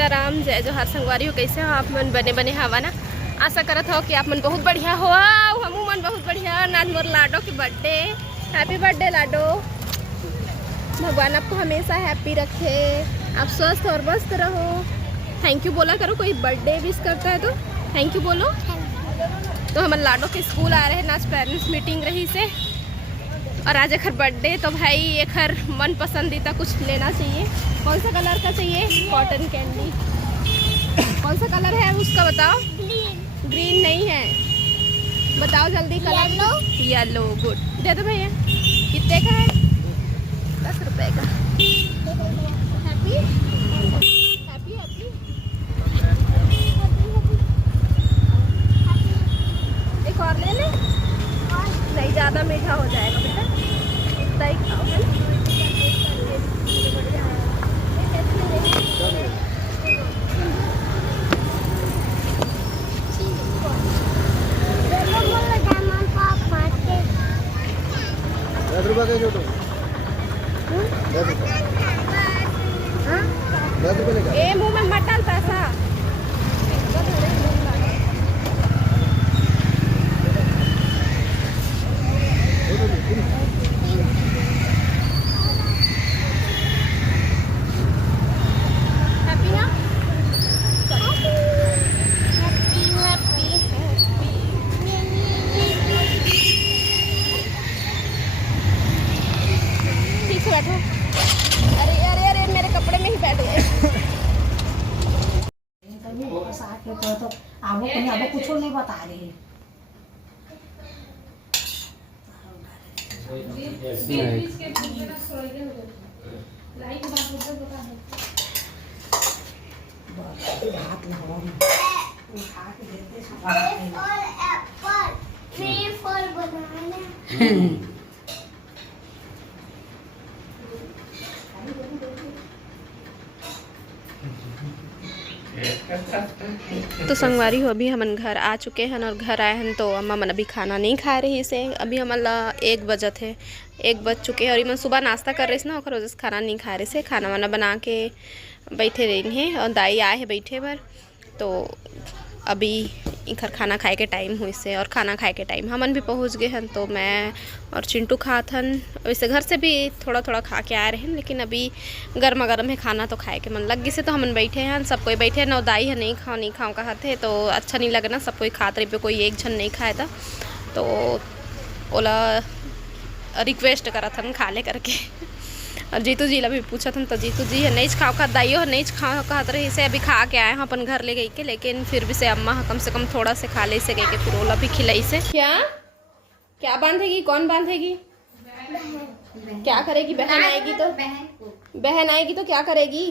सीताराम जय जोहार संगवारी हो। कैसे हो आप मन? बने बने हवा ना। आशा करत हो कि आप मन बहुत बढ़िया हो। हमू मन बहुत बढ़िया। नाच मोर लाडो की बर्थडे। हैप्पी बर्थडे लाडो। भगवान आपको हमेशा हैप्पी रखे, आप स्वस्थ और मस्त रहो। थैंक यू बोला करो, कोई बर्थडे विश करता है तो थैंक यू बोलो। तो हमारे लाडो के स्कूल आ रहे हैं, आज पेरेंट्स मीटिंग रही से और आज एक बर्थडे, तो भाई एक मन पसंदीदा कुछ लेना चाहिए। कौन सा कलर का चाहिए? Cotton candy. कौन सा कलर है उसका बताओ? ग्रीन नहीं है, बताओ जल्दी कलर। येलो। गुड, दे दो भैया। कितने का है? 10 रुपए का। Happy happy happy. एक और ले ले, नहीं ज़्यादा मीठा हो जाएगा बेटा, इतना ही खाओ है। ए मुंह में मत डाल पैसा। बैठो। अरे अरे अरे मेरे कपड़े में ही बैठ गए। तो आबो कुछ नहीं बता रही। हाथ लगाओ, उठा के देते तो संगवारी हो, अभी हमन घर आ चुके हैं और घर आए हैं तो अम्मा मन अभी खाना नहीं खा रही से। अभी हमारा 1 बजे थे, 1 बज चुके हैं और मैं सुबह नाश्ता कर रही थी ना, और वजह से खाना नहीं खा रहे से। खाना वाना बना के बैठे रही हैं और दाई आए हैं बैठे भर। तो अभी इधर खाना खाए के टाइम हुई से और खाना खाए के टाइम हमन भी पहुंच गए हैं। तो मैं और चिंटू खात हन, वैसे घर से भी थोड़ा थोड़ा खा के आए रहे हैं, लेकिन अभी गर्मा गर्म है खाना तो खाए के मन लग गई से। तो हमन बैठे हैं, सब कोई बैठे हैं। नौ दाई है नहीं खाओ कहते तो अच्छा नहीं लगना, सब कोई खात रही पे कोई एक जन नहीं खाए था। तो ओला रिक्वेस्ट करा था खा ले करके। और जीतू जी ला भी पूछा था तो जीतू जी है नहीं खाओ का, दाइयो नहीं खाओ कहत रही से। अभी खा के आए हैं अपन घर ले गई के, लेकिन फिर भी से अम्मा कम से कम थोड़ा से खा ले से गई के, फिर ओला भी खिलाई से। क्या क्या बांधेगी? कौन बांधेगी? क्या करेगी? बहन आएगी तो बहन आएगी तो क्या करेगी?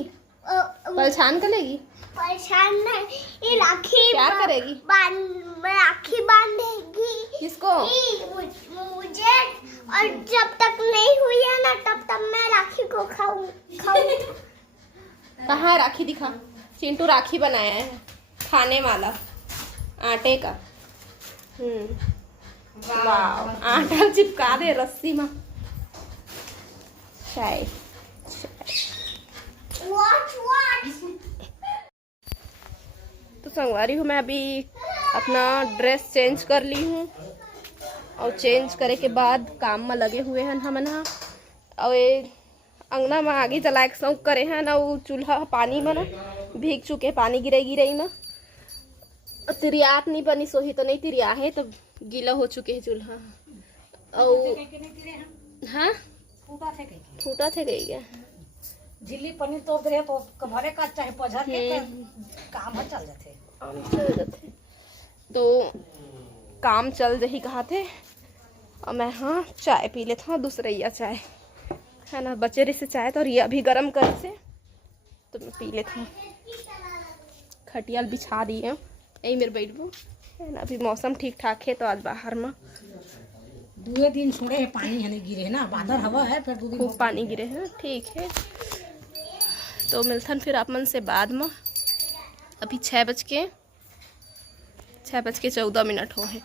परेशान करेगी? परेशान नहीं, राखी क्या करेगी? राखी बांधेगी। किसको? मुझे। और जब तक नहीं हुई है ना तब तक मैं राखी को खाऊं। कहाँ है राखी? दिखा। चिंटू राखी बनाया है खाने वाला, आटे का। वाह, आटा चिपका दे रस्सी में। शायद तो संगवारी हूँ, मैं अभी अपना ड्रेस चेंज कर ली हूँ और चेंज करे के बाद काम में लगे हुए हैं हमन। और अंगना में आगे जला के शौक करे हैं ना, वो चूल्हा पानी में ना भीग चुके, पानी गिरई में तिरियात नहीं बनी सोही तो नहीं तिरिया है, तो गीला हो चुके हैं चूल्हा। और हाँ फूटा थे गई क्या झिल्ली पनीर तो दे तो भरे का चाहे पझर के काम चल जाते। तो काम चल रही कहा थे और मैं हाँ चाय पी लेता हूँ, दूसरा चाय है ना बचे रही से चाय, तो और ये अभी गर्म कर से तो मैं पी लेता हूँ। खटियाल बिछा दी है यही मेरे बैठबो है ना। अभी मौसम ठीक ठाक है तो आज बाहर में 2 दिन छोड़े है पानी है गिरे है ना, बादल हवा है, फिर 2 दिन खूब पानी गिरे है। ठीक है, तो मिलथन फिर आप मन से बाद में। अभी 6:14 हो है,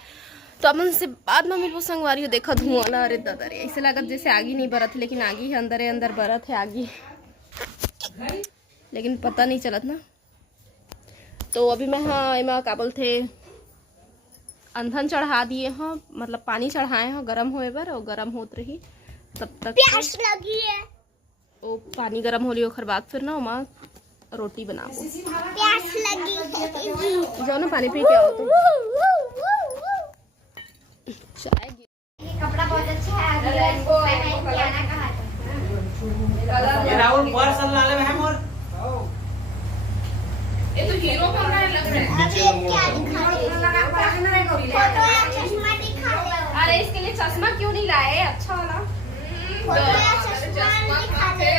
तो अपन से बाद में मिलबो संगवारी हो। देखा धुआं ला, अरे दादा रे, ऐसे लागत जैसे आगी नहीं बरत, लेकिन आगी है अंदर बरत है आगी, लेकिन पता नहीं चलत ना। तो अभी मैं हाँ एमा का बोलते अंधन चढ़ा दिए हाँ, मतलब पानी चढ़ाए हैं गरम होए बर और गरम होत रही तब तक प्यास लगी है। वो पानी गरम हो लियो ओकर बाद फिर ना ओमा रोटी बनाबो। प्यास लगी है। जाओ ना पानी पी के आओ तो चाय ये कपड़ा बहुत अच्छा है। अगर इसको पहन के आना कहा था। ये राहुल पर्स लाले में है मोर। ये तो हीरो बन रहा है लग रहा है। अब ये क्या दिखा रही है? फोटो या चश्मा दिखा रहे हो? अरे इसके लिए चश्मा क्यों नहीं लाए अच्छा वाला? फोटो या चश्मा दिखा रहे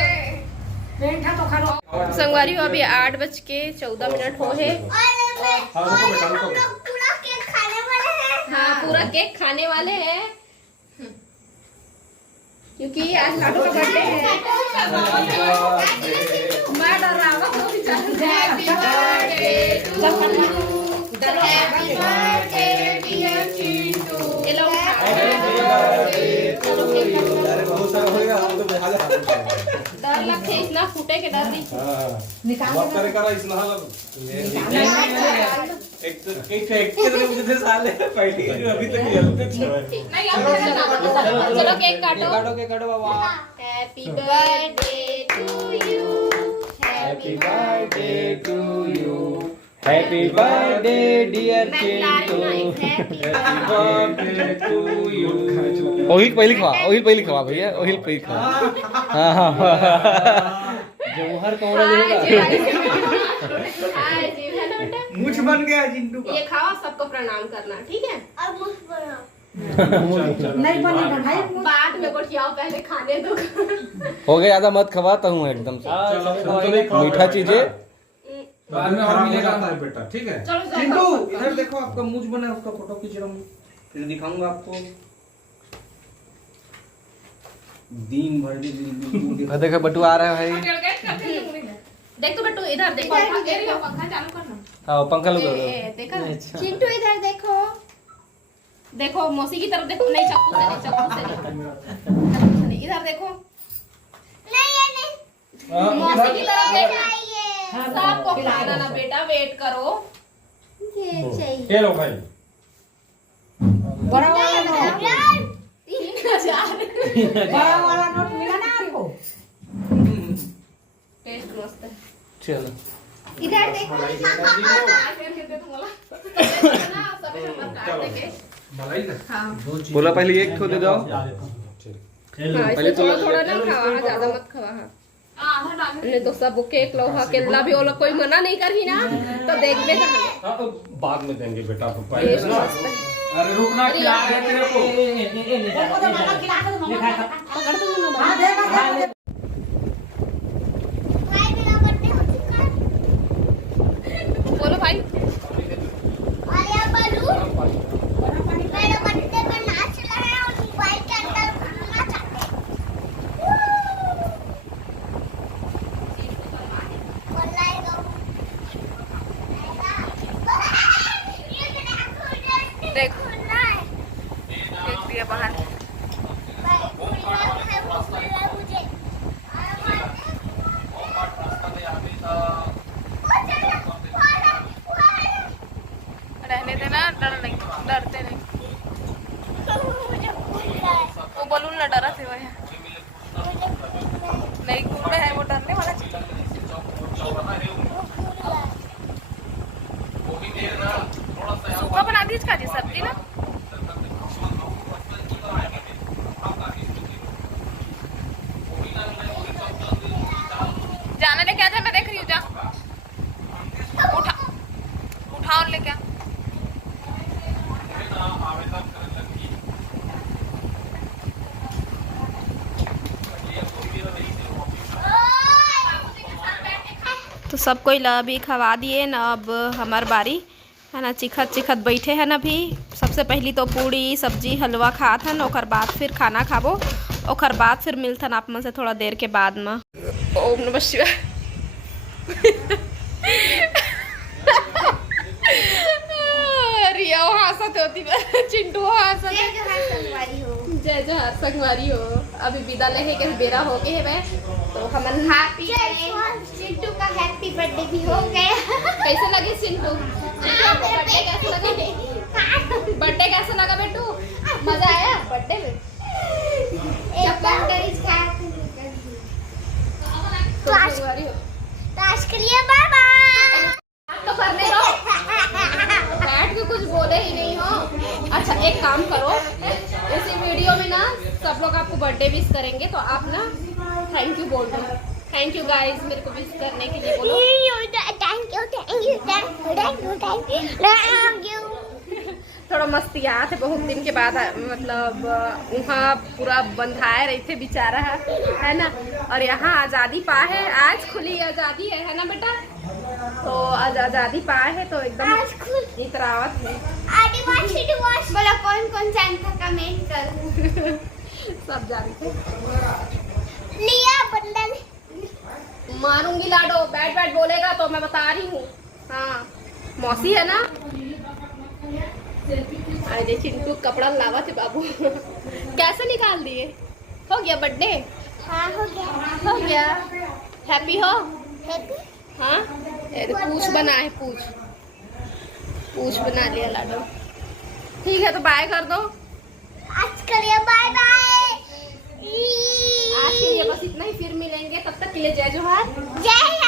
हो? संगवारी हो अभी 8:14 हो है। और हम लोग पूरा केक खाने वाले हैं। हाँ पूरा केक खाने वाले हैं क्योंकि आज लाडू का बर्थडे है। मैं डर रहा हूँ तो भी चल हैप्पी बर्थडे डियर चिंटू। ये लोग डर लगते इतना फूटे के डर नहीं चलो केक काटो बाबा। Happy birthday to you happy birthday to you. Happy birthday dear Chintu. Happy birthday to you. ओहिल पहले खवा भैया, ओहिल पहले खवा। हाँ जौहर कौन मुझ बन गया चिंटू का। ये खाओ सबको प्रणाम करना ठीक है। और मुझ बनाओ। नहीं बनेगा भाई। बाद में बटियाओ पहले खाने दो। हो गया ज्यादा मत खवाता हूँ एकदम से मीठा चीजें बाद में और मिलेगा बेटा ठीक है। चलो चिंटू इधर देखो आपका मुझ बना है, उसका फोटो खींच रहा हूँ फिर दिखाऊंगा आपको। दिन भर देखो बटू आ रहा है भाई। देख तो बट्टू इधर देखो पंखा चालू करना। हाँ पंखा लो देखा चिंटू इधर देखो। देखो मौसी की तरफ देखो। नहीं चक्कू से नहीं इधर देखो। नहीं ये नहीं। मौसी की तरफ देखो। चाहिए। सबको खाना ना बेटा वेट करो। ये चाहिए। ये लो भाई। बड़ा वाला नोट। 3000 बड़ा वाला नोट मिला ना आपको? टेस्ट मस्त है। चलो इधर देखो। मलाई ना बोला पहले एक ठो दे दो। पहले थोड़ा थोड़ा नहीं खावा ज्यादा मत खावा। नहीं तो सब केक लो अकेला भी वो लोग कोई मना नहीं कर ही ना तो देखने का तो बाद में देंगे बेटा तो टेस्ट पहले ना। मस्त है। अरे रुकना खिला दे तेरे को। देखो तो मामा खिला के दो मामा। पकड़ दो ना हाँ देगा। भाई मेरा बर्थडे हो चुका है। बोलो भाई। और ये बलून मेरे बर्थडे पे नाच रहे हैं और मोबाइल के अंदर घूमना चाहते हैं। देखो देख दिया बाहर। रहने देना डरते नहीं। वो बलून ना डरा थे वह नहीं घूम रहा है वो डरने वाला चीज। सूखा बना दी इसका जी सब्जी ना। जाना लेके आ जा मैं देख रही हूँ। जा उठा और लेके आ। तो सबको ला भी खवा दिए ना। अब हमार बारी है ना। चिखत चिखत बैठे हैं ना। भी सबसे पहली तो पूड़ी सब्जी हलवा खात हन ओकर बाद फिर खाना खाबो। ओकर बाद फिर मिलथन आप मन से थोड़ा देर के बाद में। ओम नमः शिवाय। रिया हंसत होती चिंटू हंसत। जय जवाहर संगवारी हो। जय जवाहर संगवारी हो। अभी विदा लेके के बेरा हो गए है। तो हम चिंटू का हैप्पी बर्थडे भी हो गया। कैसे लगे सिंटू? बर्थडे कैसे लगा? बर्थडे कैसा लगा बेटू? मजा आया बर्थडे में? बाबा तो करने दो, बैठ के कुछ बोले ही नहीं हो। अच्छा एक काम करो, इसी वीडियो में ना सब लोग आपको बर्थडे विश करेंगे तो आप ना थैंक यू बोल दो। थैंक यू गाइस, मेरे को विश करने के लिए बोलो। थोड़ा मस्ती आया थे बहुत दिन के बाद, मतलब वहाँ पूरा बंधाए रही थे बेचारा है ना। और यहाँ आज़ादी पा है, आज खुली आज़ादी है ना बेटा। तो आज आज़ादी पाए है तो एकदम इतरावत है। बोला कौन कौन जानता कमेंट कर। सब जानते लिया बंडल। मारूंगी लाडो, बैठ बैठ बोलेगा तो मैं बता रही हूँ। हाँ मौसी है ना। अरे देखिए इनको कपड़ा लावा थे बाबू। कैसे निकाल दिए? हो गया बर्थडे? हाँ हो गया। हो गया। हैप्पी हो? हैप्पी। हाँ पूछ बना है, पूछ बना लिया लाडो। ठीक है तो बाय कर दो। आज करिए बाय बाय। आज के लिए बस इतना ही, फिर मिलेंगे, तब तक के लिए जय जोहार। जय